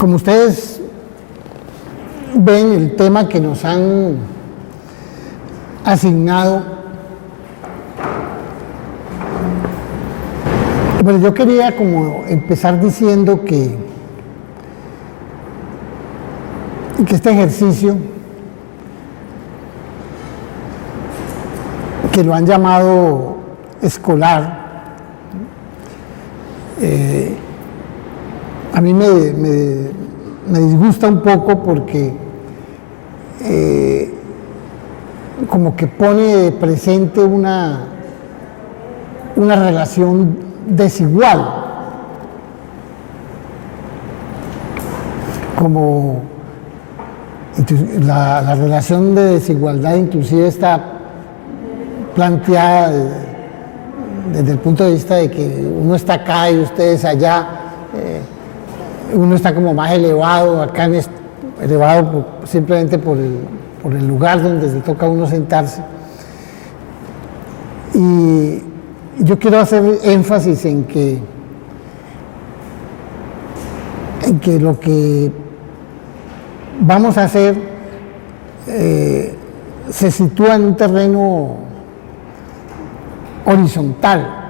Como ustedes ven, el tema que nos han asignado, bueno, yo quería como empezar diciendo que este ejercicio, que lo han llamado escolar, a mí me disgusta un poco porque como que pone presente una relación desigual, como la relación de desigualdad inclusive está planteada desde el punto de vista de que uno está acá y ustedes allá, uno está como más elevado, acá elevado simplemente por el lugar donde le toca a uno sentarse. Y yo quiero hacer énfasis en que lo que vamos a hacer se sitúa en un terreno horizontal.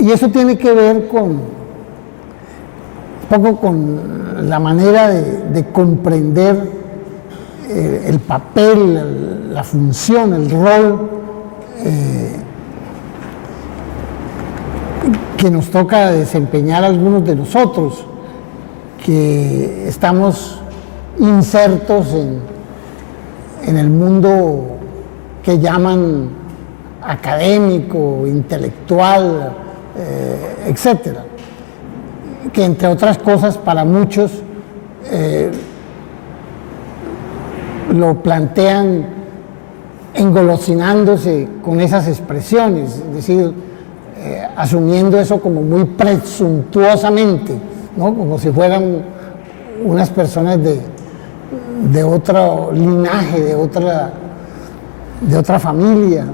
Y eso tiene que ver un poco con la manera de comprender el papel, la función, el rol que nos toca desempeñar algunos de nosotros, que estamos insertos en el mundo que llaman académico, intelectual, etcétera, que entre otras cosas para muchos lo plantean engolosinándose con esas expresiones, es decir, asumiendo eso como muy presuntuosamente, ¿no? Como si fueran unas personas de otro linaje, de otra familia.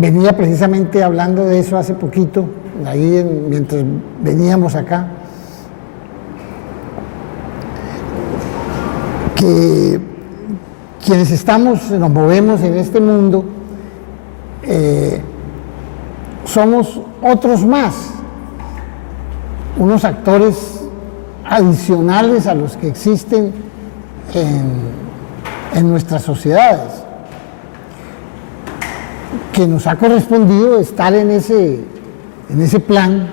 Venía precisamente hablando de eso hace poquito, ahí mientras veníamos acá, que quienes nos movemos en este mundo, somos otros más, unos actores adicionales a los que existen en nuestras sociedades, que nos ha correspondido estar en ese plan,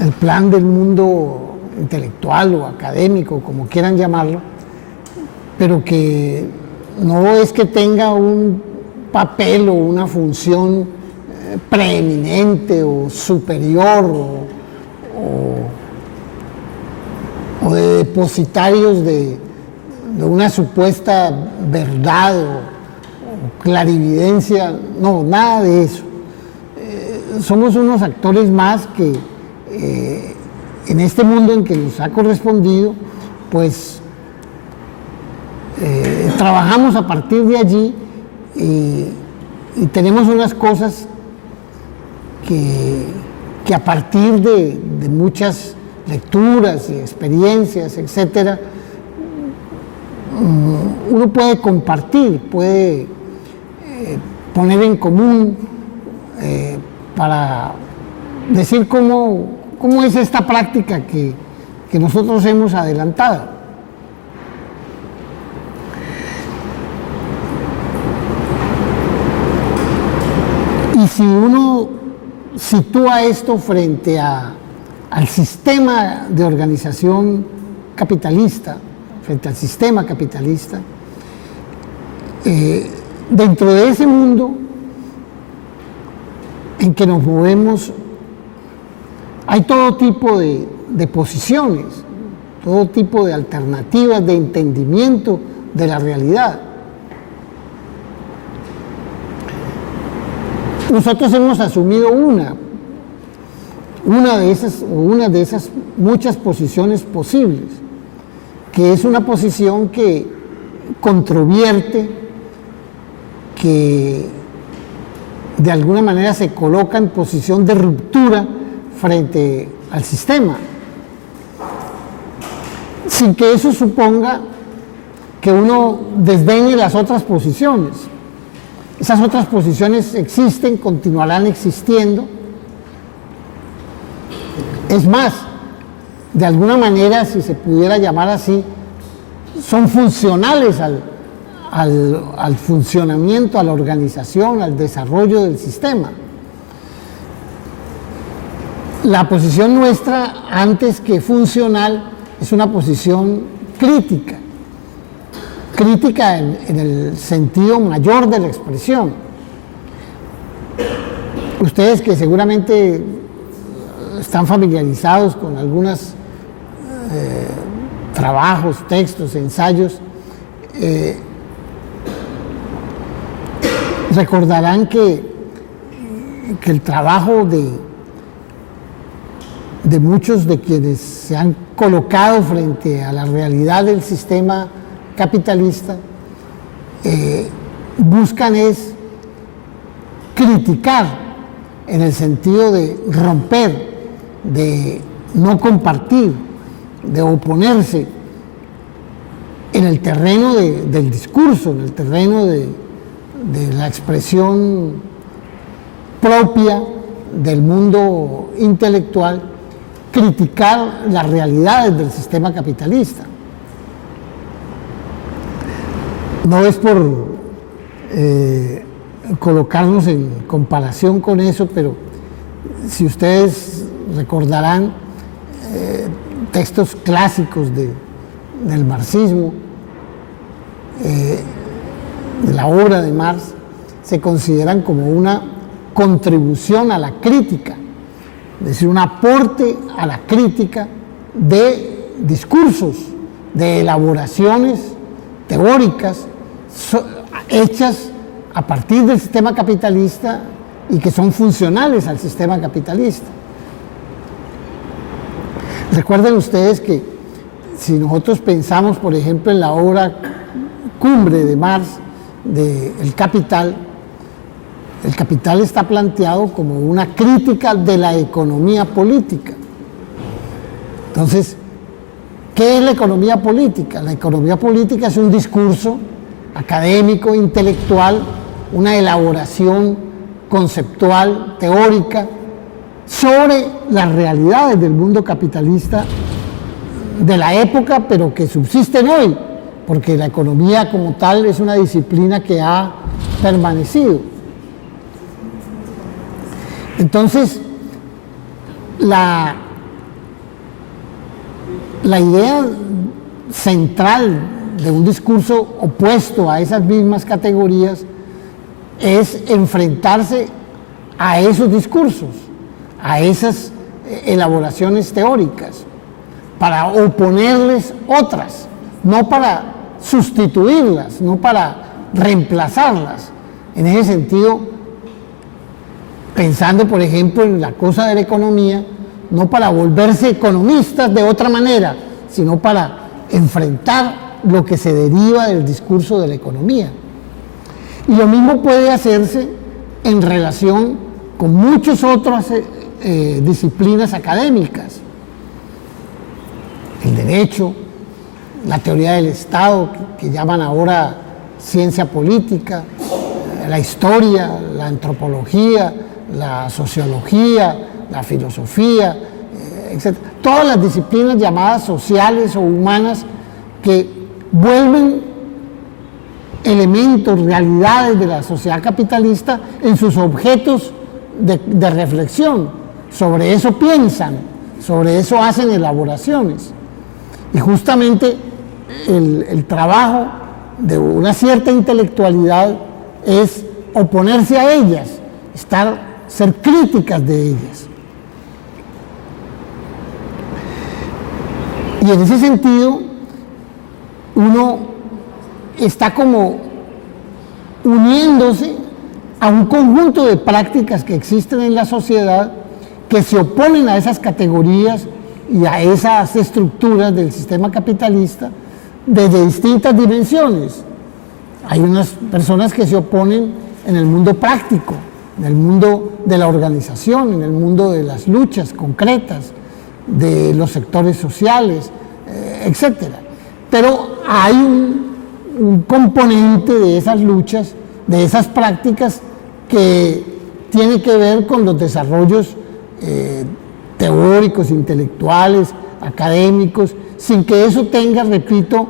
el plan del mundo intelectual o académico, como quieran llamarlo, pero que no es que tenga un papel o una función preeminente o superior o de depositarios de una supuesta verdad o clarividencia, no, nada de eso. Somos unos actores más que en este mundo en que nos ha correspondido, pues trabajamos a partir de allí y tenemos unas cosas que a partir de muchas lecturas y experiencias, etcétera, uno puede compartir, puede poner en común para decir cómo es esta práctica que nosotros hemos adelantado. Y si uno sitúa esto frente al sistema de organización capitalista, frente al sistema capitalista, dentro de ese mundo en que nos movemos, hay todo tipo de posiciones, todo tipo de alternativas de entendimiento de la realidad. Nosotros hemos asumido una de esas muchas posiciones posibles, que es una posición que controvierte, que de alguna manera se coloca en posición de ruptura frente al sistema, sin que eso suponga que uno desdeñe las otras posiciones. Esas otras posiciones existen, continuarán existiendo. Es más, de alguna manera, si se pudiera llamar así, son funcionales al funcionamiento, a la organización, al desarrollo del sistema. La posición nuestra, antes que funcional, es una posición crítica. Crítica en el sentido mayor de la expresión. Ustedes que seguramente están familiarizados con algunos trabajos, textos, ensayos, recordarán que el trabajo de muchos de quienes se han colocado frente a la realidad del sistema capitalista buscan es criticar en el sentido de romper, de no compartir, de oponerse en el terreno del discurso, en el terreno de la expresión propia del mundo intelectual, criticar las realidades del sistema capitalista. No es por colocarnos en comparación con eso, pero si ustedes recordarán textos clásicos del marxismo, de la obra de Marx, se consideran como una contribución a la crítica, es decir, un aporte a la crítica de discursos, de elaboraciones teóricas hechas a partir del sistema capitalista y que son funcionales al sistema capitalista. Recuerden ustedes que si nosotros pensamos, por ejemplo, en la obra cumbre de Marx, de El Capital está planteado como una crítica de la economía política. Entonces, ¿qué es la economía política? La economía política es un discurso académico, intelectual, una elaboración conceptual, teórica, sobre las realidades del mundo capitalista de la época, pero que subsisten hoy, porque la economía como tal es una disciplina que ha permanecido. Entonces, la idea central de un discurso opuesto a esas mismas categorías es enfrentarse a esos discursos, a esas elaboraciones teóricas, para oponerles otras, no para sustituirlas, no para reemplazarlas. En ese sentido, pensando, por ejemplo, en la cosa de la economía, no para volverse economistas de otra manera, sino para enfrentar lo que se deriva del discurso de la economía. Y lo mismo puede hacerse en relación con muchas otras disciplinas académicas. El derecho, la teoría del Estado, que llaman ahora ciencia política, la historia, la antropología, la sociología, la filosofía, etc. Todas las disciplinas llamadas sociales o humanas que vuelven elementos, realidades de la sociedad capitalista en sus objetos de reflexión. Sobre eso piensan, sobre eso hacen elaboraciones. Y justamente el trabajo de una cierta intelectualidad es oponerse a ellas, ser críticas de ellas. Y en ese sentido, uno está como uniéndose a un conjunto de prácticas que existen en la sociedad que se oponen a esas categorías y a esas estructuras del sistema capitalista desde distintas dimensiones. Hay unas personas que se oponen en el mundo práctico, en el mundo de la organización, en el mundo de las luchas concretas, de los sectores sociales, etc. Pero hay un componente de esas luchas, de esas prácticas, que tiene que ver con los desarrollos teóricos, intelectuales, académicos, sin que eso tenga, repito,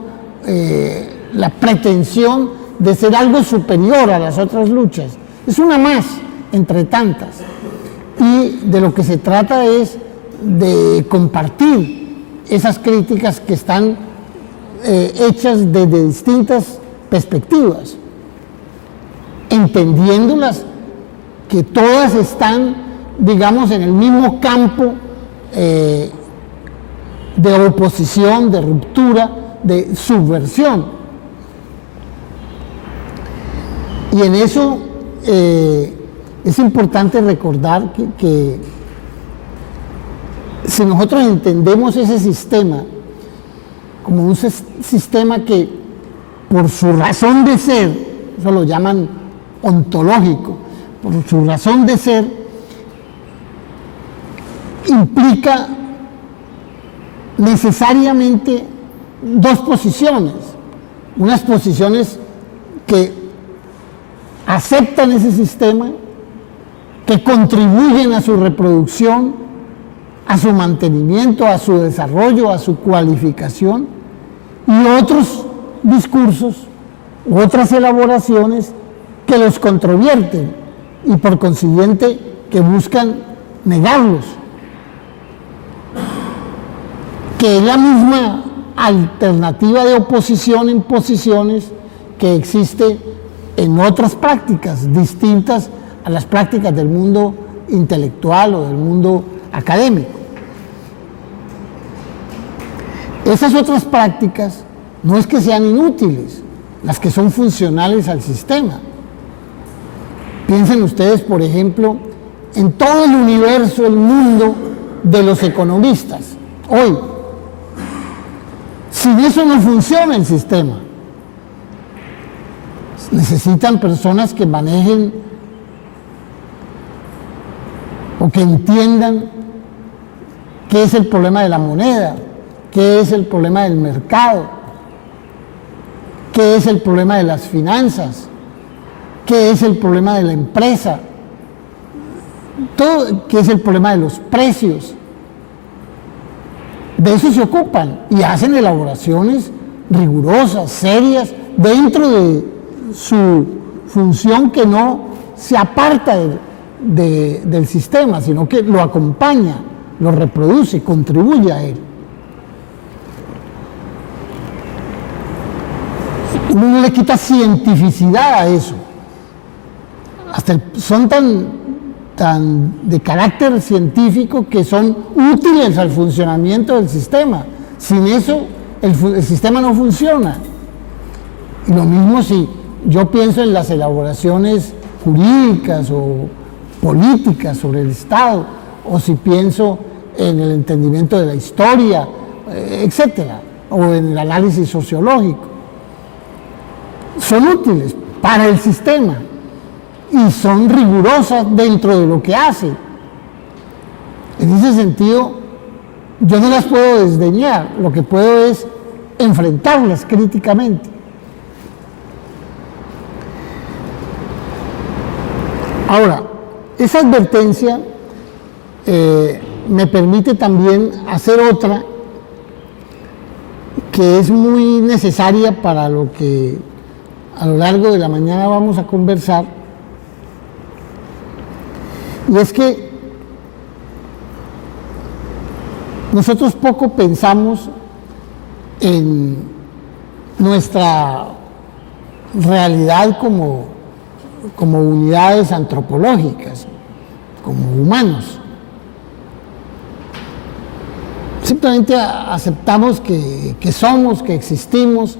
la pretensión de ser algo superior a las otras luchas. Es una más entre tantas. Y de lo que se trata es de compartir esas críticas que están hechas desde distintas perspectivas, entendiéndolas que todas están, digamos, en el mismo campo de oposición, de ruptura, de subversión. Y en eso es importante recordar que si nosotros entendemos ese sistema como un sistema que por su razón de ser, eso lo llaman ontológico, por su razón de ser, implica necesariamente dos posiciones, unas posiciones que aceptan ese sistema, que contribuyen a su reproducción, a su mantenimiento, a su desarrollo, a su cualificación, y otros discursos, otras elaboraciones que los controvierten y por consiguiente que buscan negarlos, que es la misma alternativa de oposición en posiciones que existe en otras prácticas distintas a las prácticas del mundo intelectual o del mundo académico. Esas otras prácticas no es que sean inútiles, las que son funcionales al sistema. Piensen ustedes, por ejemplo, en todo el universo, el mundo de los economistas. Hoy, sin eso no funciona el sistema. Necesitan personas que manejen o que entiendan qué es el problema de la moneda, qué es el problema del mercado, qué es el problema de las finanzas, qué es el problema de la empresa, todo, qué es el problema de los precios. De eso se ocupan y hacen elaboraciones rigurosas, serias, dentro de su función, que no se aparta del sistema, sino que lo acompaña, lo reproduce, contribuye a él. Uno no le quita cientificidad a eso. Son tan de carácter científico que son útiles al funcionamiento del sistema. Sin eso, el sistema no funciona. Y lo mismo si yo pienso en las elaboraciones jurídicas o políticas sobre el Estado, o si pienso en el entendimiento de la historia, etcétera, o en el análisis sociológico. Son útiles para el sistema y son rigurosas dentro de lo que hace. En ese sentido, yo no las puedo desdeñar, lo que puedo es enfrentarlas críticamente. Ahora, esa advertencia me permite también hacer otra que es muy necesaria para lo que a lo largo de la mañana vamos a conversar, y es que nosotros poco pensamos en nuestra realidad como unidades antropológicas, como humanos. Simplemente aceptamos que somos, que existimos,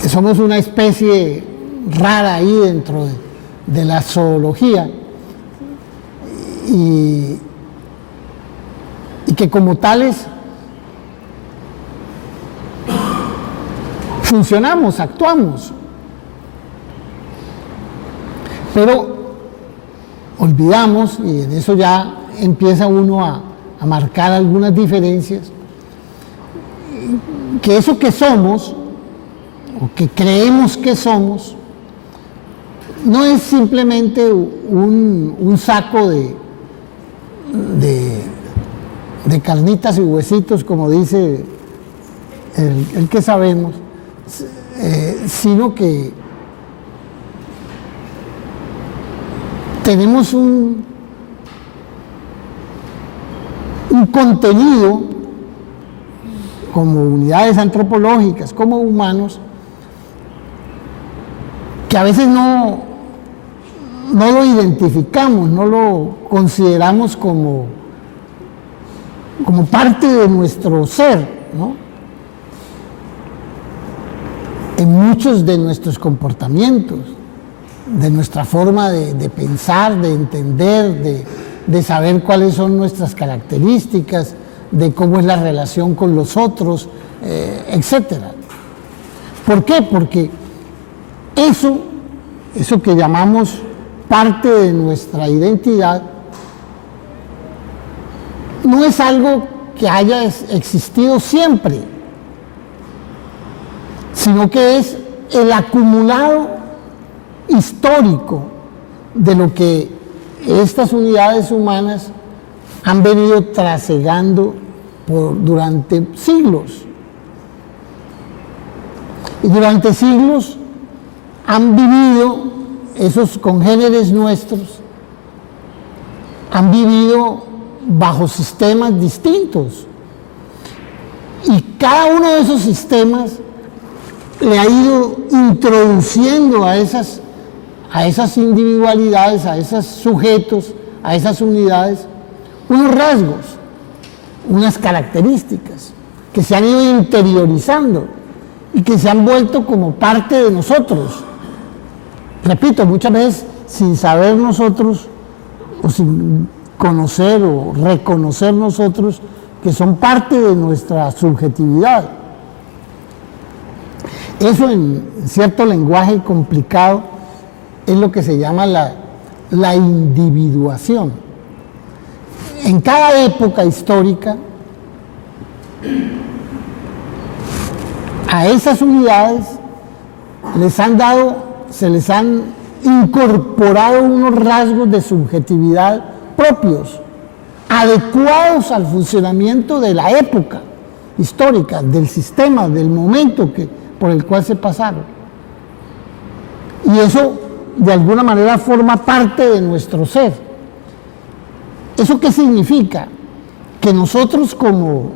que somos una especie rara ahí dentro de la zoología, y que como tales funcionamos, actuamos. Pero olvidamos, y en eso ya empieza uno a marcar algunas diferencias, que eso que somos, o que creemos que somos, no es simplemente un saco de carnitas y huesitos, como dice el que sabemos, sino que tenemos un contenido como unidades antropológicas, como humanos, que a veces no lo identificamos, no lo consideramos como parte de nuestro ser, ¿no? En muchos de nuestros comportamientos, de nuestra forma de pensar, de entender, de saber cuáles son nuestras características, de cómo es la relación con los otros, etc. ¿Por qué? Porque eso que llamamos parte de nuestra identidad, no es algo que haya existido siempre, sino que es el acumulado histórico de lo que estas unidades humanas han venido trasegando durante siglos. Y durante siglos han vivido, esos congéneres nuestros, han vivido bajo sistemas distintos. Y cada uno de esos sistemas le ha ido introduciendo a esas individualidades, a esos sujetos, a esas unidades, unos rasgos, unas características que se han ido interiorizando y que se han vuelto como parte de nosotros. Repito, muchas veces sin saber nosotros o sin conocer o reconocer nosotros que son parte de nuestra subjetividad. Eso en cierto lenguaje complicado es lo que se llama la individuación. En cada época histórica, a esas unidades se les han incorporado unos rasgos de subjetividad propios, adecuados al funcionamiento de la época histórica, del sistema, del momento por el cual se pasaron. Y eso, de alguna manera, forma parte de nuestro ser. ¿Eso qué significa? Que nosotros, como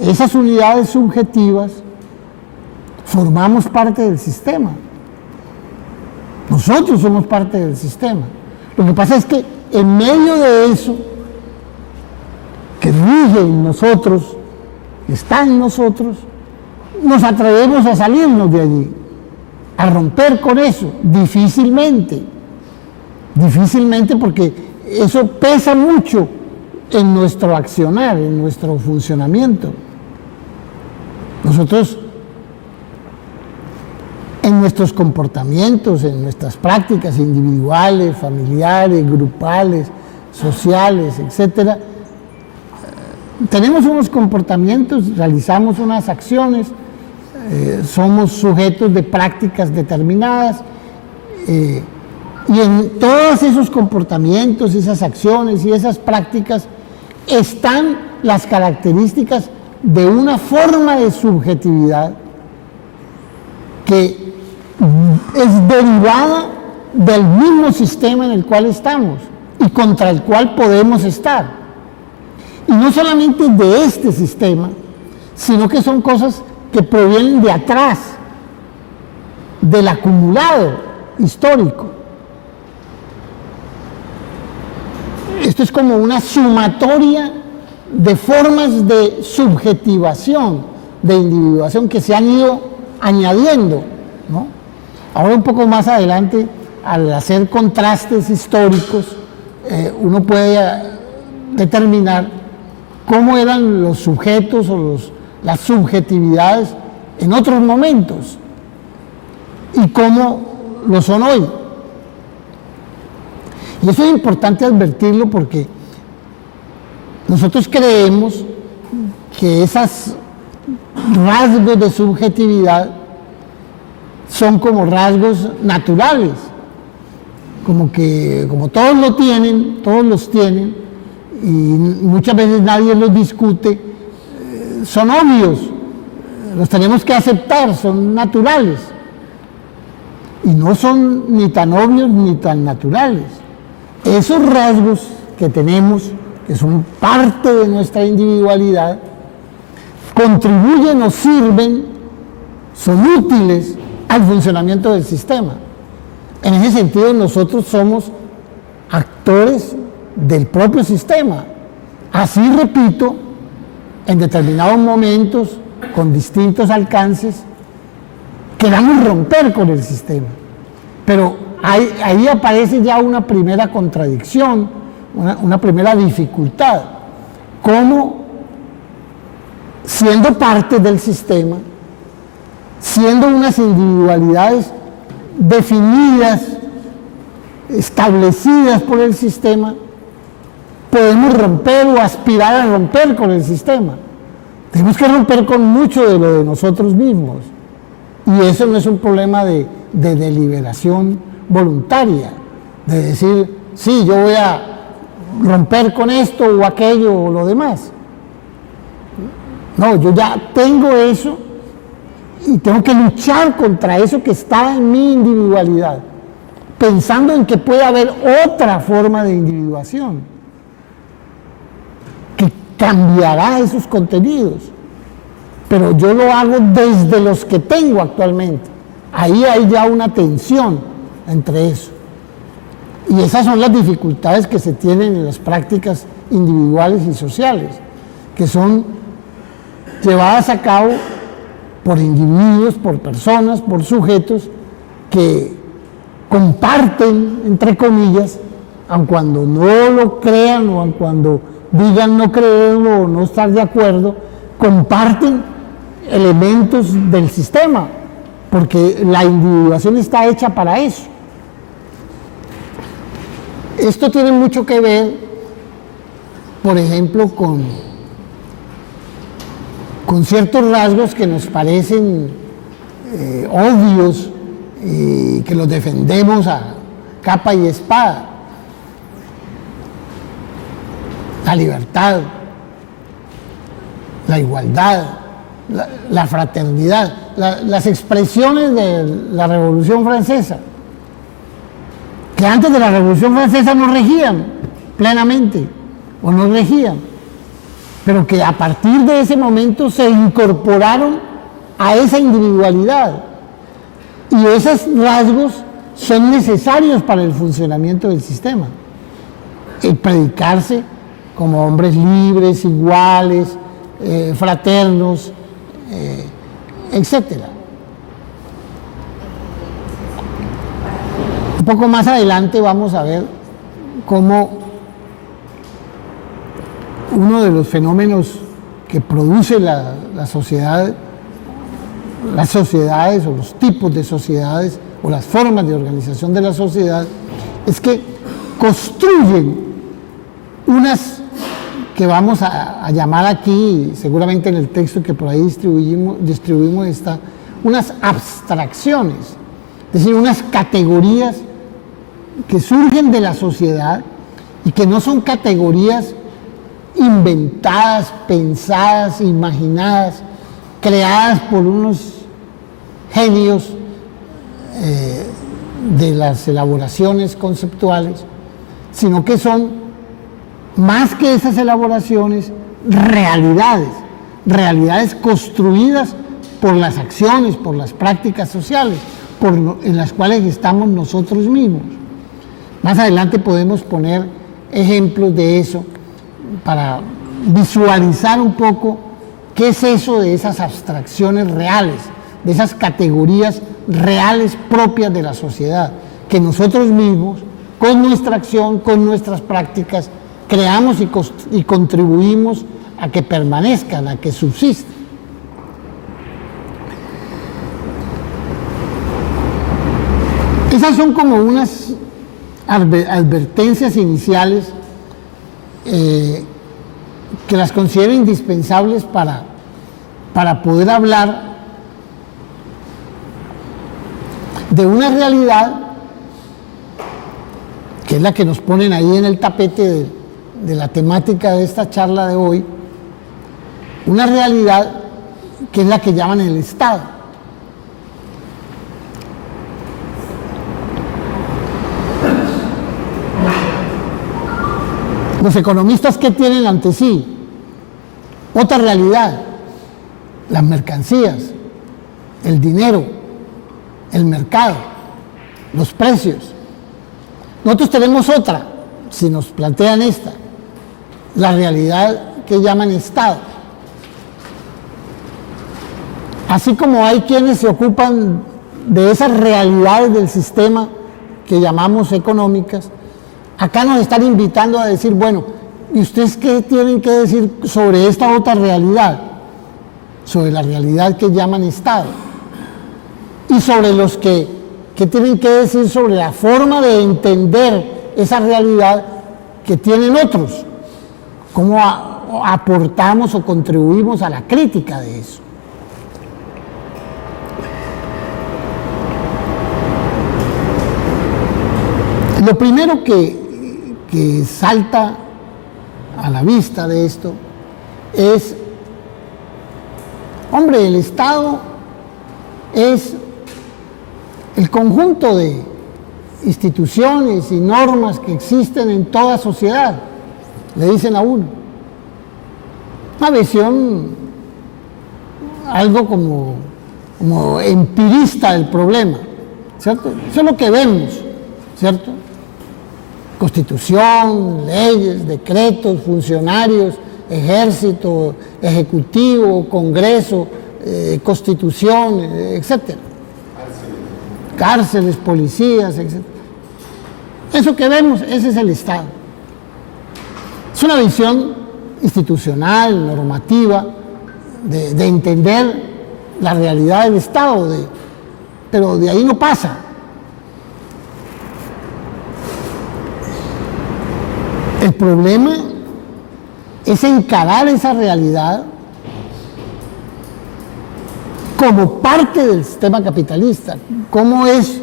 esas unidades subjetivas, formamos parte del sistema. Nosotros somos parte del sistema. Lo que pasa es que en medio de eso, que rige en nosotros, está en nosotros, nos atrevemos a salirnos de allí, a romper con eso, difícilmente porque eso pesa mucho en nuestro accionar, en nuestro funcionamiento. Nosotros, en nuestros comportamientos, en nuestras prácticas individuales, familiares, grupales, sociales, etc., tenemos unos comportamientos, realizamos unas acciones, somos sujetos de prácticas determinadas, y en todos esos comportamientos, esas acciones y esas prácticas están las características de una forma de subjetividad que es derivada del mismo sistema en el cual estamos y contra el cual podemos estar. Y no solamente de este sistema, sino que son cosas que provienen de atrás, del acumulado histórico. Esto es como una sumatoria de formas de subjetivación, de individuación que se han ido añadiendo, ¿no? Ahora, un poco más adelante, al hacer contrastes históricos, uno puede determinar cómo eran los sujetos o las subjetividades en otros momentos, y cómo lo son hoy. Y eso es importante advertirlo porque nosotros creemos que esos rasgos de subjetividad son como rasgos naturales, como todos lo tienen, todos los tienen, y muchas veces nadie los discute, son obvios, los tenemos que aceptar, son naturales, y no son ni tan obvios ni tan naturales. Esos rasgos que tenemos, que son parte de nuestra individualidad, contribuyen o sirven, son útiles al funcionamiento del sistema. En ese sentido, nosotros somos actores del propio sistema. Así, repito, en determinados momentos, con distintos alcances, queramos romper con el sistema. Pero ahí aparece ya una primera contradicción, una primera dificultad. ¿Cómo, siendo parte del sistema, siendo unas individualidades definidas, establecidas por el sistema, podemos romper o aspirar a romper con el sistema? Tenemos que romper con mucho de lo de nosotros mismos. Y eso no es un problema de deliberación voluntaria, de decir, sí, yo voy a romper con esto o aquello o lo demás. No, yo ya tengo eso y tengo que luchar contra eso que está en mi individualidad, pensando en que puede haber otra forma de individuación que cambiará esos contenidos, pero yo lo hago desde los que tengo actualmente. Ahí hay ya una tensión entre eso. Y esas son las dificultades que se tienen en las prácticas individuales y sociales, que son llevadas a cabo por individuos, por personas, por sujetos que comparten, entre comillas, aun cuando no lo crean o aun cuando digan no creerlo o no estar de acuerdo, comparten elementos del sistema, porque la individuación está hecha para eso. Esto tiene mucho que ver, por ejemplo, con ciertos rasgos que nos parecen obvios y que los defendemos a capa y espada. La libertad, la igualdad, la fraternidad, las expresiones de la Revolución Francesa, que antes de la Revolución Francesa no regían plenamente, o no regían, pero que a partir de ese momento se incorporaron a esa individualidad. Y esos rasgos son necesarios para el funcionamiento del sistema. El predicarse como hombres libres, iguales, fraternos, etcétera. Un poco más adelante vamos a ver cómo uno de los fenómenos que produce la sociedad, las sociedades o los tipos de sociedades o las formas de organización de la sociedad, es que construyen unas que vamos a llamar aquí, seguramente en el texto que por ahí distribuimos está, unas abstracciones, es decir, unas categorías que surgen de la sociedad y que no son categorías inventadas, pensadas, imaginadas, creadas por unos genios de las elaboraciones conceptuales, sino que son, más que esas elaboraciones, realidades construidas por las acciones, por las prácticas sociales, en las cuales estamos nosotros mismos. Más adelante podemos poner ejemplos de eso para visualizar un poco qué es eso de esas abstracciones reales, de esas categorías reales propias de la sociedad, que nosotros mismos, con nuestra acción, con nuestras prácticas, creamos y contribuimos a que permanezcan, a que subsistan. Esas son como unas advertencias iniciales que las considero indispensables para poder hablar de una realidad que es la que nos ponen ahí en el tapete de la temática de esta charla de hoy, una realidad que es la que llaman el Estado. Los economistas, ¿qué tienen ante sí? Otra realidad: las mercancías, el dinero, el mercado, los precios. Nosotros tenemos otra, si nos plantean esta, la realidad que llaman Estado. Así como hay quienes se ocupan de esas realidades del sistema que llamamos económicas, acá nos están invitando a decir, bueno, ¿y ustedes qué tienen que decir sobre esta otra realidad? Sobre la realidad que llaman Estado. Y sobre los que tienen que decir sobre la forma de entender esa realidad que tienen otros. ¿Cómo aportamos o contribuimos a la crítica de eso? Lo primero que salta a la vista de esto es, hombre, el Estado es el conjunto de instituciones y normas que existen en toda sociedad, le dicen a uno. Una visión algo como empirista del problema, ¿cierto? Eso es lo que vemos, ¿cierto? Constitución, leyes, decretos, funcionarios, ejército, ejecutivo, congreso, constitución, etcétera. Cárceles, policías, etc. Eso que vemos, ese es el Estado. Es una visión institucional, normativa, de entender la realidad del Estado, pero de ahí no pasa. El problema es encarar esa realidad como parte del sistema capitalista, como es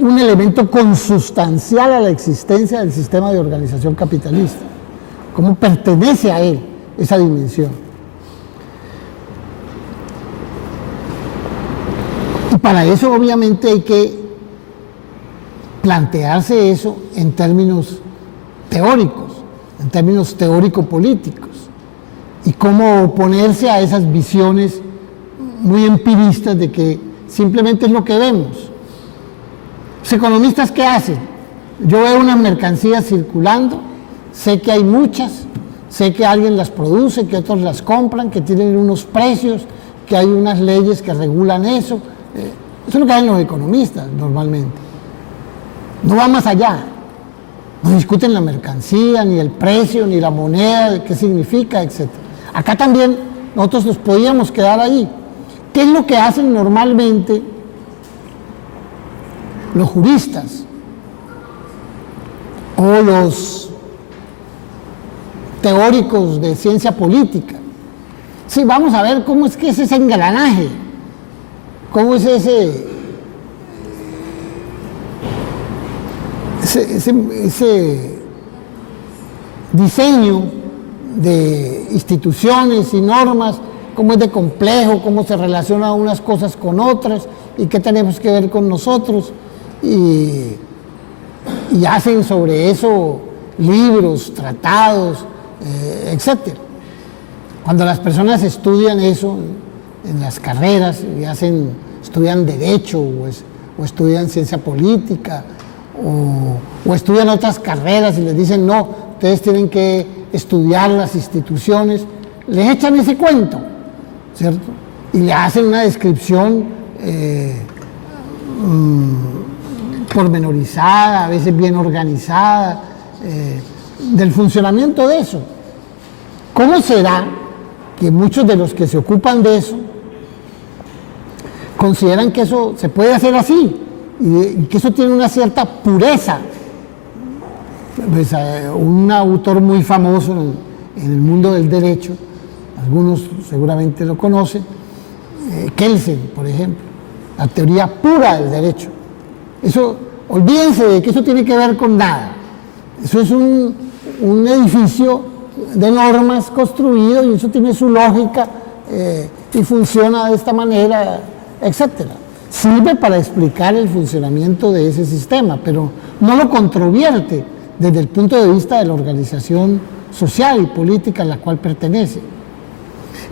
un elemento consustancial a la existencia del sistema de organización capitalista, cómo pertenece a él esa dimensión. Y para eso obviamente hay que plantearse eso en términos teóricos, en términos teórico-políticos, y cómo oponerse a esas visiones muy empiristas de que simplemente es lo que vemos. Los economistas, ¿qué hacen? Yo veo unas mercancías circulando, sé que hay muchas, sé que alguien las produce, que otros las compran, que tienen unos precios, que hay unas leyes que regulan eso. Eso es lo que hacen los economistas normalmente. No va más allá. No discuten la mercancía, ni el precio, ni la moneda, qué significa, etc. Acá también nosotros nos podíamos quedar ahí. ¿Qué es lo que hacen normalmente los juristas o los teóricos de ciencia política? Sí, vamos a ver cómo es que es ese engranaje, cómo es ese diseño de instituciones y normas, cómo es de complejo, cómo se relacionan unas cosas con otras y qué tenemos que ver con nosotros, y hacen sobre eso libros, tratados, etc. Cuando las personas estudian eso en las carreras y estudian derecho o estudian ciencia política o estudian otras carreras y les dicen no, ustedes tienen que estudiar las instituciones, les echan ese cuento, ¿cierto? Y le hacen una descripción pormenorizada, a veces bien organizada, del funcionamiento de eso. ¿Cómo será que muchos de los que se ocupan de eso consideran que eso se puede hacer así, y que eso tiene una cierta pureza. Pues, un autor muy famoso en el mundo del derecho, algunos seguramente lo conocen, Kelsen, por ejemplo, la teoría pura del derecho. Eso, olvídense de que eso tiene que ver con nada. Eso es un edificio de normas construido y eso tiene su lógica y funciona de esta manera, etcétera. Sirve para explicar el funcionamiento de ese sistema, pero no lo controvierte desde el punto de vista de la organización social y política a la cual pertenece.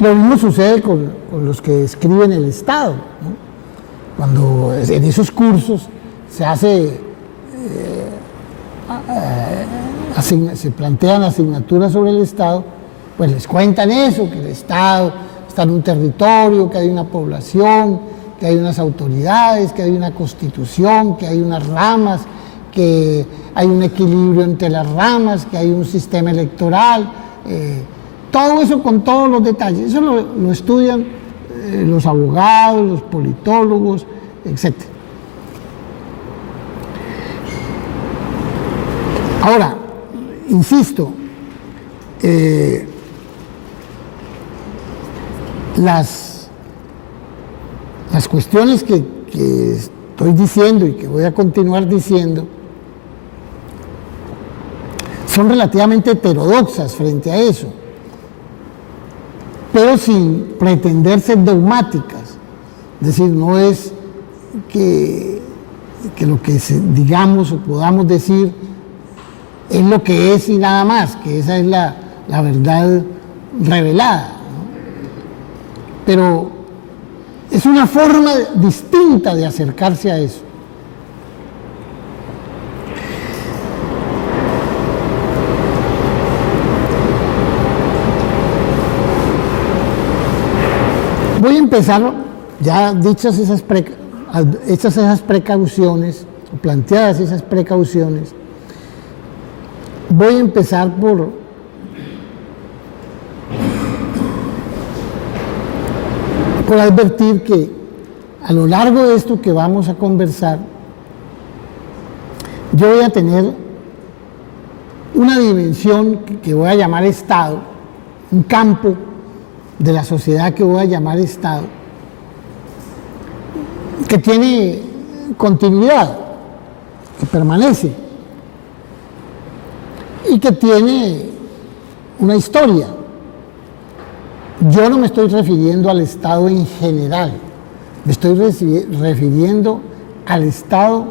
Lo mismo sucede con los que escriben el Estado, ¿no? Cuando en esos cursos se hace, se plantean asignaturas sobre el Estado, pues les cuentan eso, que el Estado está en un territorio, que hay una población, que hay unas autoridades, que hay una constitución, que hay unas ramas, que hay un equilibrio entre las ramas, que hay un sistema electoral, todo eso con todos los detalles. Eso lo estudian los abogados, los politólogos, etc. Ahora, insisto, las cuestiones que estoy diciendo y que voy a continuar diciendo son relativamente heterodoxas frente a eso, pero sin pretender ser dogmáticas. Es decir, no es que lo que digamos o podamos decir es lo que es y nada más, que esa es la verdad revelada, ¿no? Pero es una forma distinta de acercarse a eso. Voy a empezar, ya hechas esas precauciones, o planteadas esas precauciones, voy a empezar por advertir que a lo largo de esto que vamos a conversar, yo voy a tener una dimensión que voy a llamar Estado, un campo de la sociedad que voy a llamar Estado, que tiene continuidad, que permanece y que tiene una historia. Yo no me estoy refiriendo al Estado en general, me estoy refiriendo al Estado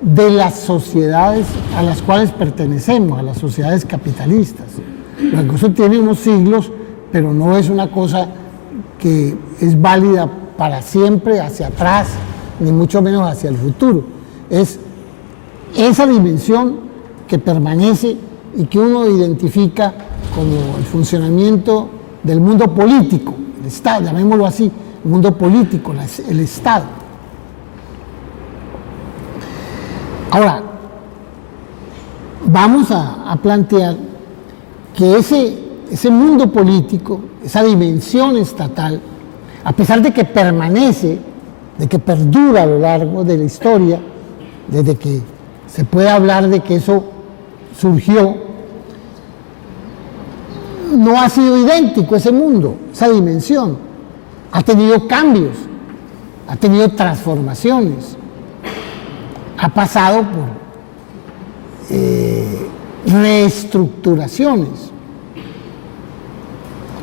de las sociedades a las cuales pertenecemos, a las sociedades capitalistas. La cosa tiene unos siglos, pero no es una cosa que es válida para siempre hacia atrás, ni mucho menos hacia el futuro. Es esa dimensión que permanece y que uno identifica como el funcionamiento del mundo político, el Estado, llamémoslo así, el mundo político, el Estado. Ahora, vamos a plantear que ese mundo político, esa dimensión estatal, a pesar de que permanece, de que perdura a lo largo de la historia, desde que se puede hablar de que eso surgió, no ha sido idéntico ese mundo, esa dimensión. Ha tenido cambios, ha tenido transformaciones, ha pasado por reestructuraciones.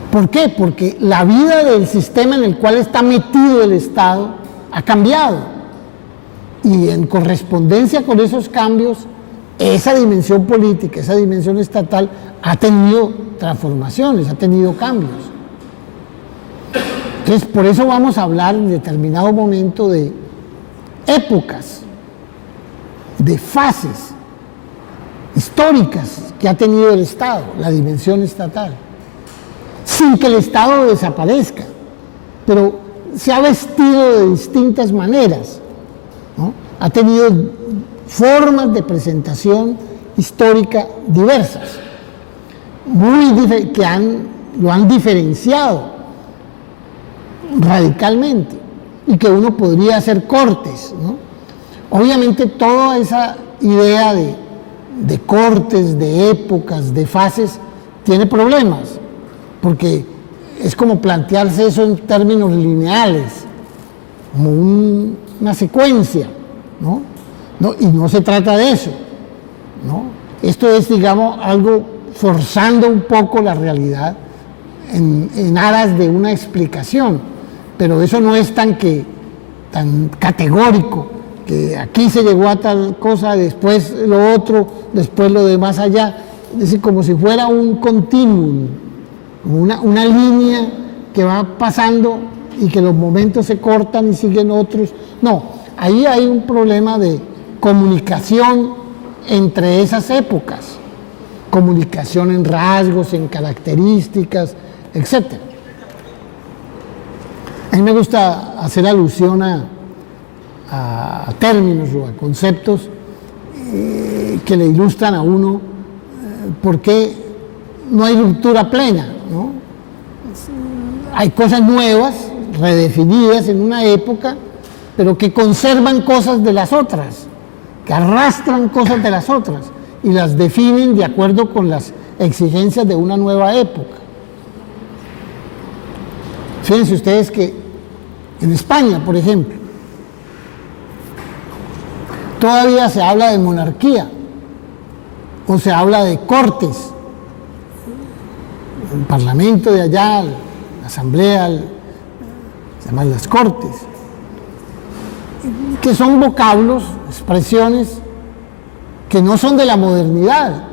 ¿Por qué? Porque la vida del sistema en el cual está metido el Estado ha cambiado. Y en correspondencia con esos cambios, esa dimensión política, esa dimensión estatal ha tenido transformaciones, ha tenido cambios. Entonces, por eso vamos a hablar en determinado momento de épocas, de fases históricas que ha tenido el Estado, la dimensión estatal, sin que el Estado desaparezca, pero se ha vestido de distintas maneras, ¿no? Ha tenido formas de presentación histórica diversas, lo han diferenciado radicalmente y que uno podría hacer cortes, ¿no? Obviamente toda esa idea de cortes, de épocas, de fases, tiene problemas, porque es como plantearse eso en términos lineales, como una secuencia, ¿no? Y no se trata de eso, ¿no? Esto es, digamos, algo forzando un poco la realidad en aras de una explicación, pero eso no es tan categórico, que aquí se llegó a tal cosa, después lo otro, después lo de más allá, es decir, como si fuera un continuum, como una línea que va pasando y que los momentos se cortan y siguen otros. No, ahí hay un problema de comunicación entre esas épocas, comunicación en rasgos, en características, etc. A mí me gusta hacer alusión a términos o a conceptos que le ilustran a uno por qué no hay ruptura plena, ¿no? Hay cosas nuevas, redefinidas en una época, pero que conservan cosas de las otras, que arrastran cosas de las otras y las definen de acuerdo con las exigencias de una nueva época. Fíjense ustedes que en España, por ejemplo, todavía se habla de monarquía o se habla de cortes, el parlamento de allá, la asamblea, se llaman las cortes, que son vocablos, expresiones que no son de la modernidad,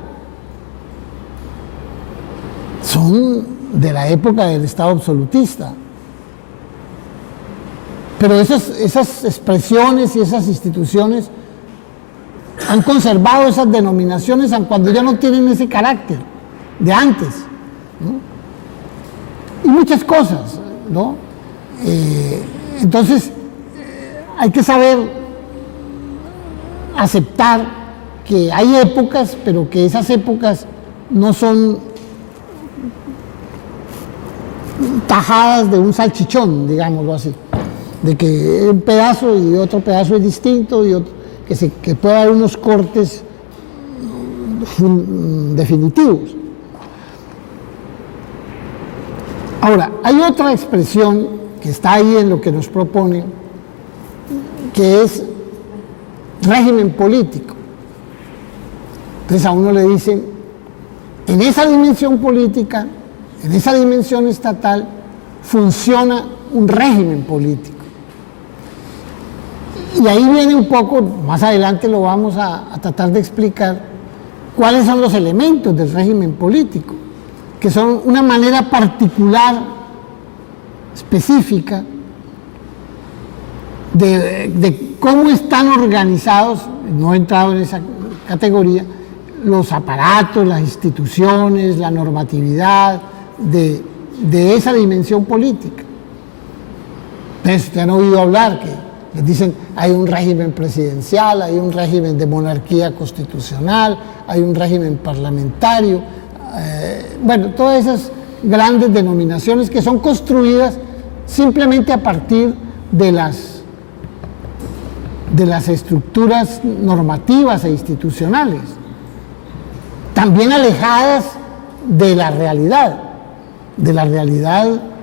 son de la época del Estado absolutista. Pero esas expresiones y esas instituciones han conservado esas denominaciones aun cuando ya no tienen ese carácter de antes, ¿no? Y muchas cosas, ¿no? Entonces, hay que saber aceptar que hay épocas, pero que esas épocas no son tajadas de un salchichón, digámoslo así, de que un pedazo y otro pedazo es distinto, y que puede haber unos cortes definitivos. Ahora, hay otra expresión que está ahí en lo que nos propone, que es régimen político. Entonces a uno le dicen, en esa dimensión política, en esa dimensión estatal, funciona un régimen político. Y ahí viene un poco, más adelante lo vamos a tratar de explicar, cuáles son los elementos del régimen político, que son una manera particular, específica, de cómo están organizados, no he entrado en esa categoría, los aparatos, las instituciones, la normatividad de esa dimensión política. Entonces, ustedes han oído hablar que les dicen hay un régimen presidencial, hay un régimen de monarquía constitucional, hay un régimen parlamentario, bueno, todas esas grandes denominaciones que son construidas simplemente a partir de las estructuras normativas e institucionales, también alejadas de la realidad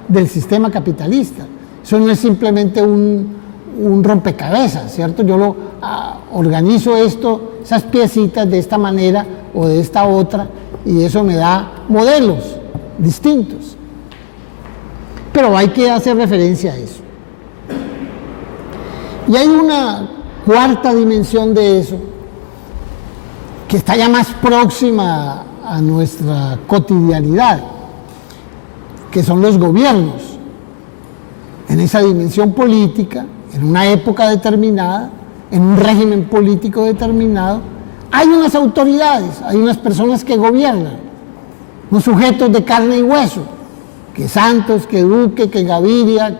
del sistema capitalista. Eso no es simplemente un rompecabezas, ¿cierto? Yo organizo esas piecitas de esta manera o de esta otra, y eso me da modelos distintos. Pero hay que hacer referencia a eso. Y hay una cuarta dimensión de eso, que está ya más próxima a nuestra cotidianidad, que son los gobiernos. En esa dimensión política, en una época determinada, en un régimen político determinado, hay unas autoridades, hay unas personas que gobiernan, unos sujetos de carne y hueso, que Santos, que Duque, que Gaviria,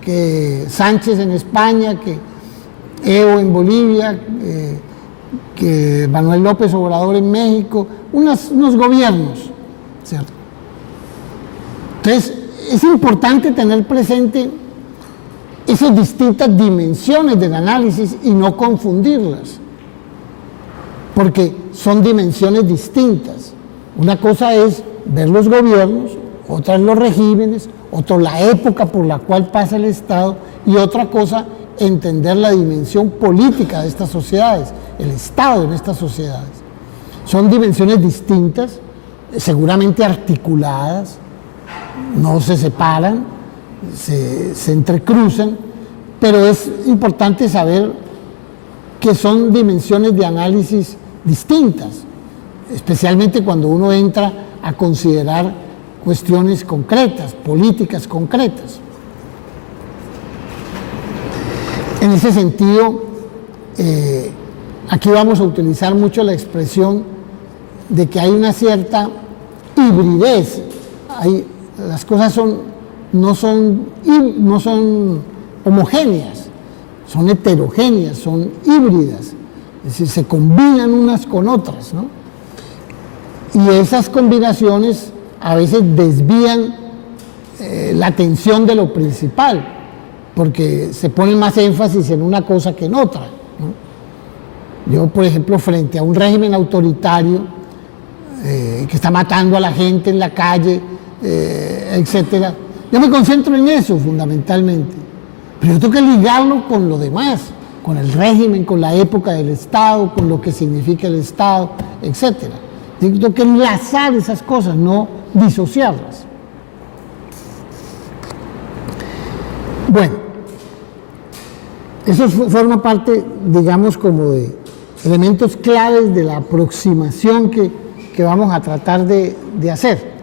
que Sánchez en España, que Evo en Bolivia, que Manuel López Obrador en México, unos gobiernos, ¿cierto? Entonces, es importante tener presente esas distintas dimensiones del análisis y no confundirlas, porque son dimensiones distintas. Una cosa es ver los gobiernos, otra es los regímenes, otra la época por la cual pasa el Estado, y otra cosa entender la dimensión política de estas sociedades, el Estado en estas sociedades. Son dimensiones distintas, seguramente articuladas, no se separan, se entrecruzan, pero es importante saber que son dimensiones de análisis distintas, especialmente cuando uno entra a considerar cuestiones concretas, políticas concretas. En ese sentido, aquí vamos a utilizar mucho la expresión de que hay una cierta hibridez. Las cosas no son homogéneas, son heterogéneas, son híbridas, es decir, se combinan unas con otras, ¿no? Y esas combinaciones a veces desvían la atención de lo principal, porque se pone más énfasis en una cosa que en otra, ¿no? Yo, por ejemplo, frente a un régimen autoritario que está matando a la gente en la calle, etcétera, yo me concentro en eso fundamentalmente, pero yo tengo que ligarlo con lo demás, con el régimen, con la época del Estado, con lo que significa el Estado, etcétera. Tengo que enlazar esas cosas, no disociarlas. Bueno, eso forma parte, digamos, como de elementos claves de la aproximación que vamos a tratar de hacer.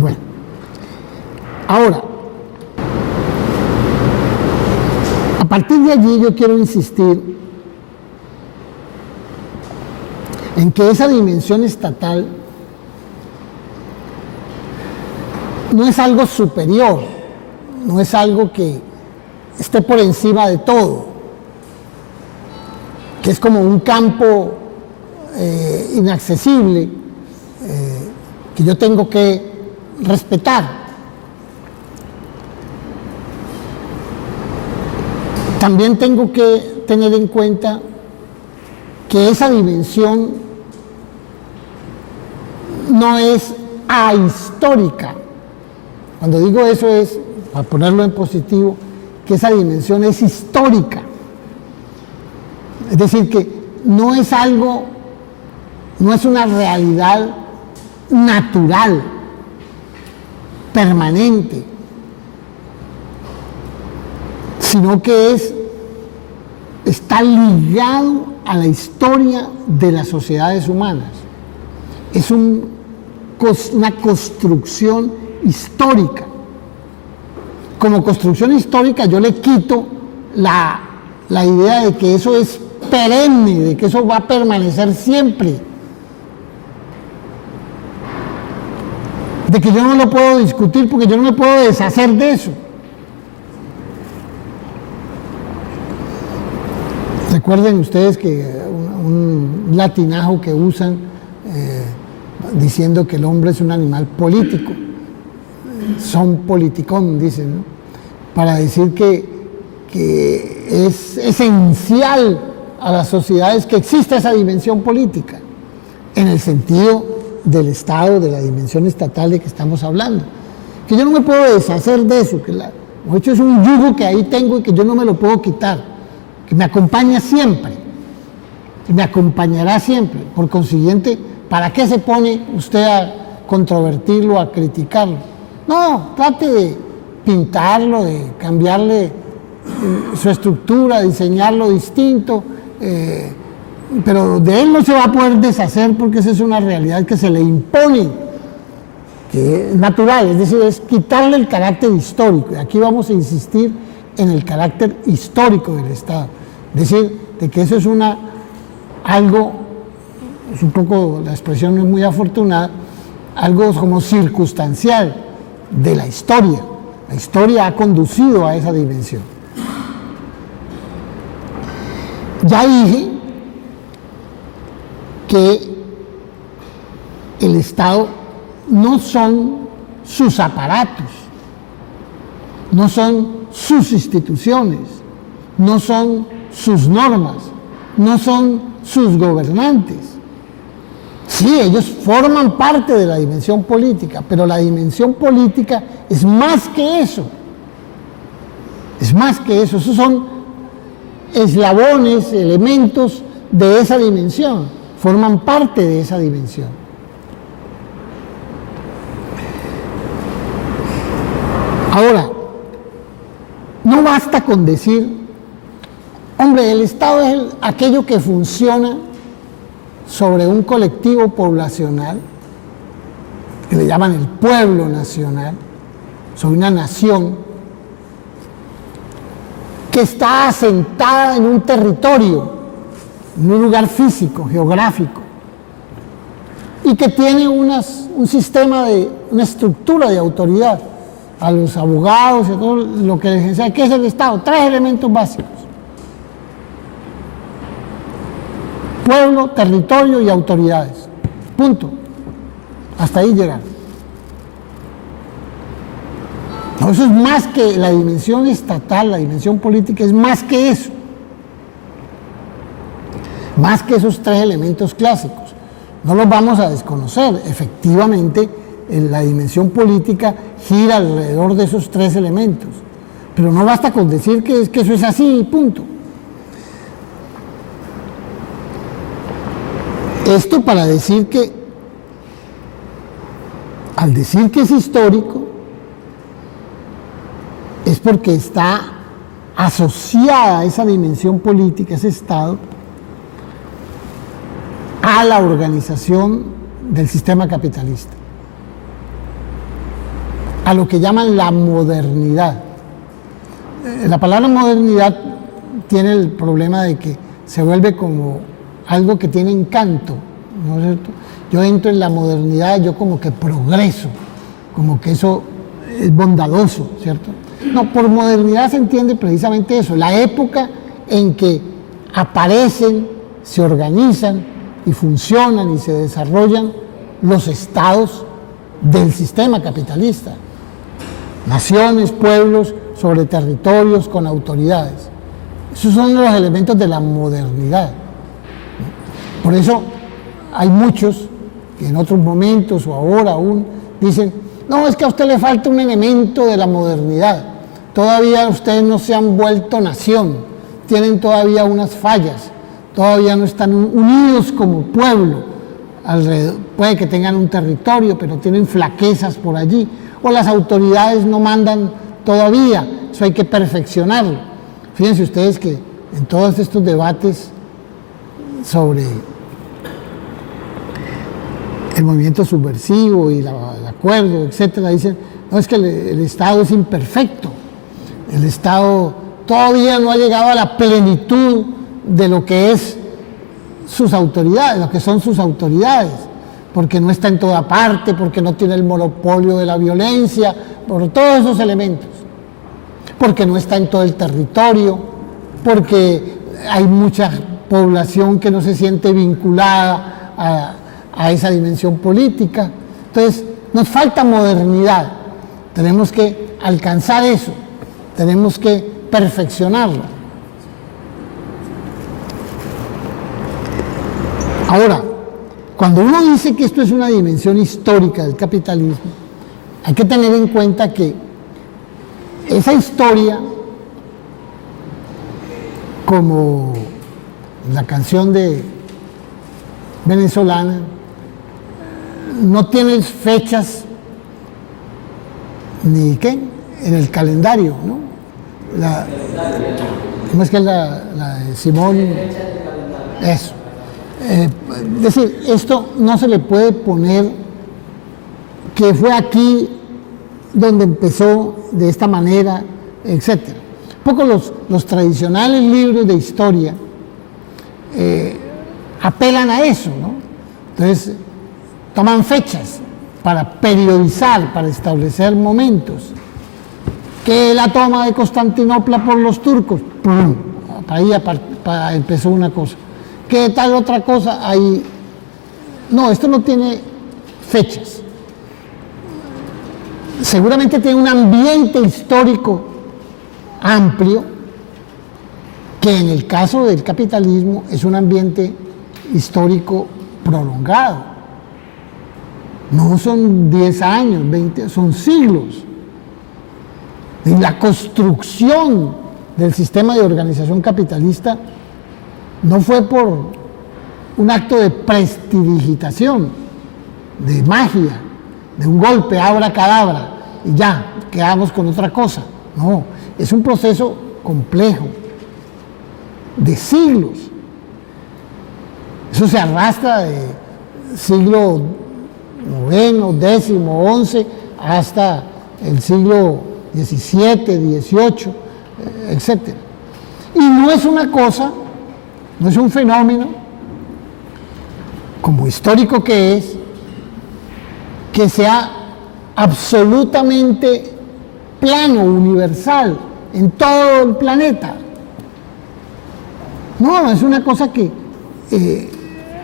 Bueno, ahora, a partir de allí yo quiero insistir en que esa dimensión estatal no es algo superior, no es algo que esté por encima de todo, que es como un campo inaccesible que yo tengo que respetar. También tengo que tener en cuenta que esa dimensión no es ahistórica. Cuando digo eso es, para ponerlo en positivo, que esa dimensión es histórica. Es decir, que no es algo, no es una realidad natural, permanente, sino que está ligado a la historia de las sociedades humanas. Es una construcción histórica. Como construcción histórica yo le quito la idea de que eso es perenne, de que eso va a permanecer siempre, de que yo no lo puedo discutir porque yo no me puedo deshacer de eso. Recuerden ustedes que un latinajo que usan diciendo que el hombre es un animal político, son politicón, dicen, ¿no? Para decir que es esencial a las sociedades que exista esa dimensión política, en el sentido del Estado, de la dimensión estatal de que estamos hablando. Que yo no me puedo deshacer de eso, que de hecho es un yugo que ahí tengo y que yo no me lo puedo quitar, que me acompaña siempre, que me acompañará siempre. Por consiguiente, ¿para qué se pone usted a controvertirlo, a criticarlo? No, trate de pintarlo, de cambiarle su estructura, diseñarlo distinto, pero de él no se va a poder deshacer porque esa es una realidad que se le impone, que es natural, es decir, es quitarle el carácter histórico. Y aquí vamos a insistir en el carácter histórico del Estado, es decir, de que eso es algo, es un poco, la expresión no es muy afortunada, algo como circunstancial de la historia. La historia ha conducido a esa dimensión. Ya dije que el Estado no son sus aparatos, no son sus instituciones, no son sus normas, no son sus gobernantes. Sí, ellos forman parte de la dimensión política, pero la dimensión política es más que eso. Es más que eso. Esos son eslabones, elementos de esa dimensión. Forman parte de esa dimensión. Ahora, no basta con decir, hombre, el Estado es aquello que funciona sobre un colectivo poblacional, que le llaman el pueblo nacional, sobre una nación que está asentada en un territorio, en un lugar físico, geográfico, y que tiene un sistema una estructura de autoridad a los abogados y a todo lo que les enseña. ¿Qué es el Estado? 3 elementos básicos: pueblo, territorio y autoridades. Punto. Hasta ahí llegar. No, eso es más que la dimensión estatal, la dimensión política, es más que eso. Más que esos 3 elementos clásicos. No los vamos a desconocer. Efectivamente, la dimensión política gira alrededor de esos 3 elementos. Pero no basta con decir que eso es así, punto. Esto para decir que, al decir que es histórico, es porque está asociada esa dimensión política, ese Estado, a la organización del sistema capitalista, a lo que llaman la modernidad. La palabra modernidad tiene el problema de que se vuelve como algo que tiene encanto, ¿no es cierto? Yo entro en la modernidad, yo como que progreso, como que eso es bondadoso, ¿cierto? No, por modernidad se entiende precisamente eso, la época en que aparecen, se organizan y funcionan y se desarrollan los estados del sistema capitalista. Naciones, pueblos, sobre territorios, con autoridades. Esos son los elementos de la modernidad. Por eso hay muchos que en otros momentos o ahora aún dicen, no, es que a usted le falta un elemento de la modernidad. Todavía ustedes no se han vuelto nación, tienen todavía unas fallas, todavía no están unidos como pueblo. Alrededor, puede que tengan un territorio, pero tienen flaquezas por allí. O las autoridades no mandan todavía, eso hay que perfeccionarlo. Fíjense ustedes que en todos estos debates sobre el movimiento subversivo y el acuerdo, etcétera, dicen, no, es que el Estado es imperfecto, el Estado todavía no ha llegado a la plenitud de lo que es sus autoridades, lo que son sus autoridades, porque no está en toda parte, porque no tiene el monopolio de la violencia, por todos esos elementos, porque no está en todo el territorio, porque hay mucha población que no se siente vinculada a esa dimensión política. Entonces, nos falta modernidad, tenemos que alcanzar eso, tenemos que perfeccionarlo. Ahora, cuando uno dice que esto es una dimensión histórica del capitalismo, hay que tener en cuenta que esa historia, como la canción venezolana, no tiene fechas ni qué en el calendario, ¿no? ¿Cómo es que es la de Simón? Eso. Es decir, esto no se le puede poner que fue aquí donde empezó de esta manera, etc. Un poco los tradicionales libros de historia apelan a eso, ¿no? Entonces, toman fechas para periodizar, para establecer momentos. Que la toma de Constantinopla por los turcos, ¡pum! Ahí empezó una cosa. ¿Qué tal otra cosa? Ahí. No, esto no tiene fechas. Seguramente tiene un ambiente histórico amplio, que en el caso del capitalismo es un ambiente histórico prolongado. No son 10 años, 20, son siglos. Y la construcción del sistema de organización capitalista no fue por un acto de prestidigitación, de magia, de un golpe, abracadabra, y ya, quedamos con otra cosa. No, es un proceso complejo, de siglos. Eso se arrastra de siglo IX, X, XI, hasta el siglo XVII, XVIII, etc. Y no es una cosa, no es un fenómeno, como histórico que es, que sea absolutamente plano, universal, en todo el planeta. No, es una cosa que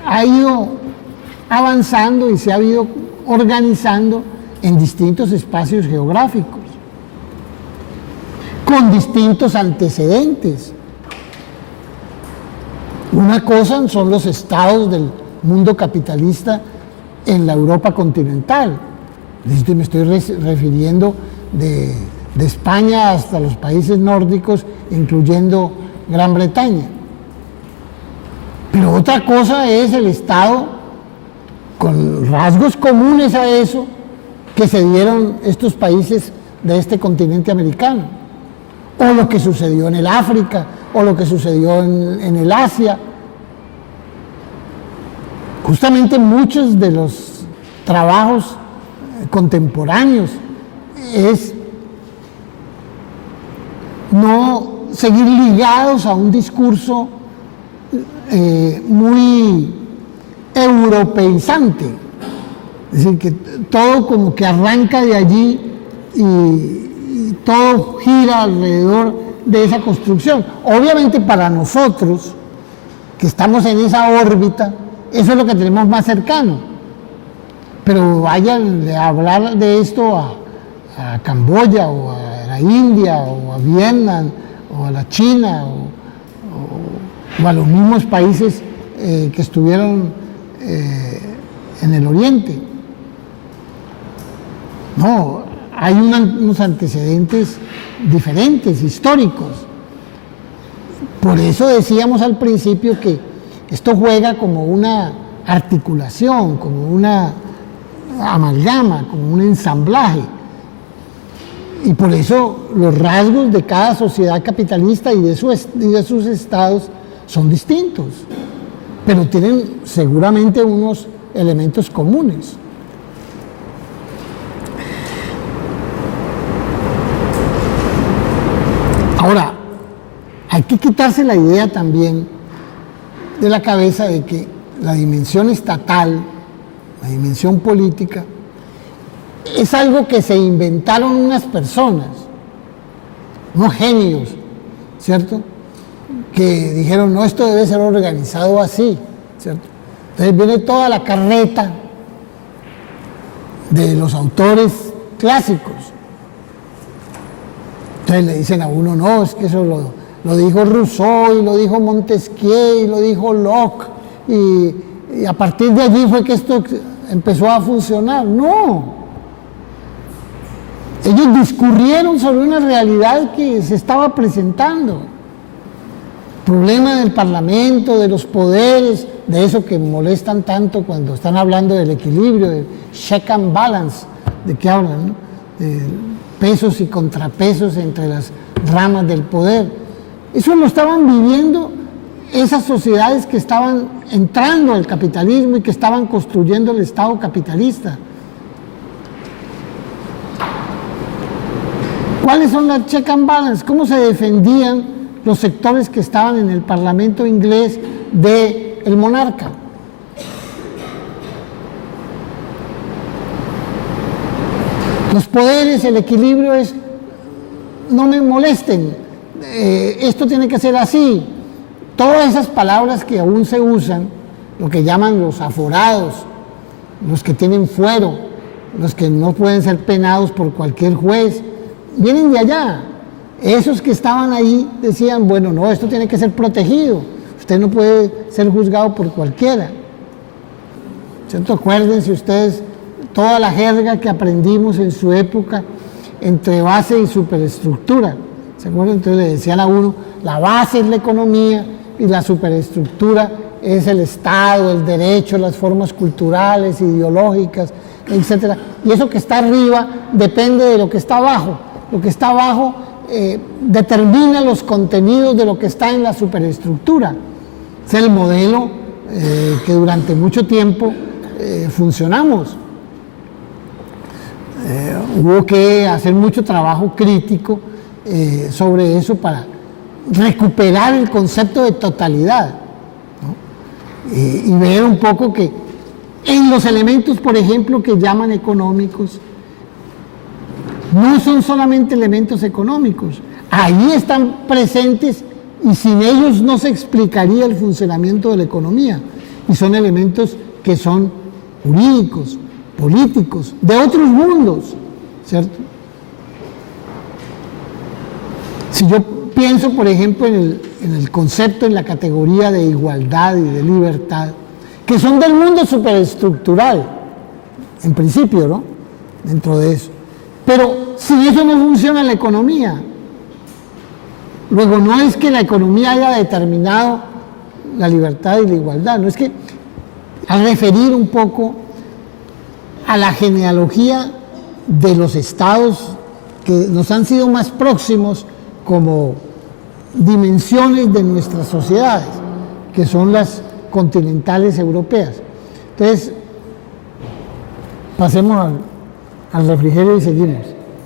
ha ido avanzando y se ha ido organizando en distintos espacios geográficos, con distintos antecedentes. Una cosa son los estados del mundo capitalista en la Europa continental. Me estoy refiriendo de España hasta los países nórdicos, incluyendo Gran Bretaña. Pero otra cosa es el estado con rasgos comunes a eso que se dieron estos países de este continente americano, o lo que sucedió en el África, o lo que sucedió en el Asia. Justamente muchos de los trabajos contemporáneos es no seguir ligados a un discurso muy europeizante, es decir, que todo como que arranca de allí y todo gira alrededor de esa construcción. Obviamente para nosotros, que estamos en esa órbita, eso es lo que tenemos más cercano, pero vayan a hablar de esto a Camboya, o a la India, o a Vietnam, o a la China, o a los mismos países que estuvieron en el Oriente. No, hay unos antecedentes diferentes, históricos. Por eso decíamos al principio que esto juega como una articulación, como una amalgama, como un ensamblaje. Y por eso los rasgos de cada sociedad capitalista y de sus estados son distintos, pero tienen seguramente unos elementos comunes. Ahora, hay que quitarse la idea también de la cabeza de que la dimensión estatal, la dimensión política, es algo que se inventaron unas personas, unos genios, ¿cierto?, que dijeron, no, esto debe ser organizado así, ¿cierto? Entonces viene toda la carreta de los autores clásicos. Entonces le dicen a uno, no, es que eso lo dijo Rousseau, y lo dijo Montesquieu, y lo dijo Locke, y a partir de allí fue que esto empezó a funcionar. No. Ellos discurrieron sobre una realidad que se estaba presentando. Problema del Parlamento, de los poderes, de eso que molestan tanto cuando están hablando del equilibrio, del check and balance, de qué hablan, ¿no? De pesos y contrapesos entre las ramas del poder. Eso lo estaban viviendo esas sociedades que estaban entrando al capitalismo y que estaban construyendo el Estado capitalista. ¿Cuáles son las check and balance? ¿Cómo se defendían los sectores que estaban en el Parlamento inglés del monarca? Los poderes, el equilibrio es, no me molesten, esto tiene que ser así. Todas esas palabras que aún se usan, lo que llaman los aforados, los que tienen fuero, los que no pueden ser penados por cualquier juez, vienen de allá. Esos que estaban ahí decían, bueno, no, esto tiene que ser protegido, usted no puede ser juzgado por cualquiera. ¿Cierto? Acuérdense ustedes toda la jerga que aprendimos en su época entre base y superestructura. ¿Se acuerdan? Entonces le decían a uno, la base es la economía y la superestructura es el Estado, el derecho, las formas culturales, ideológicas, etc. Y eso que está arriba depende de lo que está abajo. Lo que está abajo determina los contenidos de lo que está en la superestructura. Es el modelo que durante mucho tiempo funcionamos. Hubo que hacer mucho trabajo crítico sobre eso para recuperar el concepto de totalidad, ¿no? Y ver un poco que en los elementos, por ejemplo, que llaman económicos, no son solamente elementos económicos, ahí están presentes y sin ellos no se explicaría el funcionamiento de la economía, y son elementos que son jurídicos, políticos, de otros mundos, ¿cierto? Si yo pienso, por ejemplo, en el concepto, en la categoría de igualdad y de libertad, que son del mundo superestructural, en principio, ¿no? Dentro de eso. Pero sin eso no funciona la economía. Luego, no es que la economía haya determinado la libertad y la igualdad, no es que, al referir un poco a la genealogía de los estados que nos han sido más próximos como dimensiones de nuestras sociedades, que son las continentales europeas. Entonces, pasemos al refrigerio y seguimos.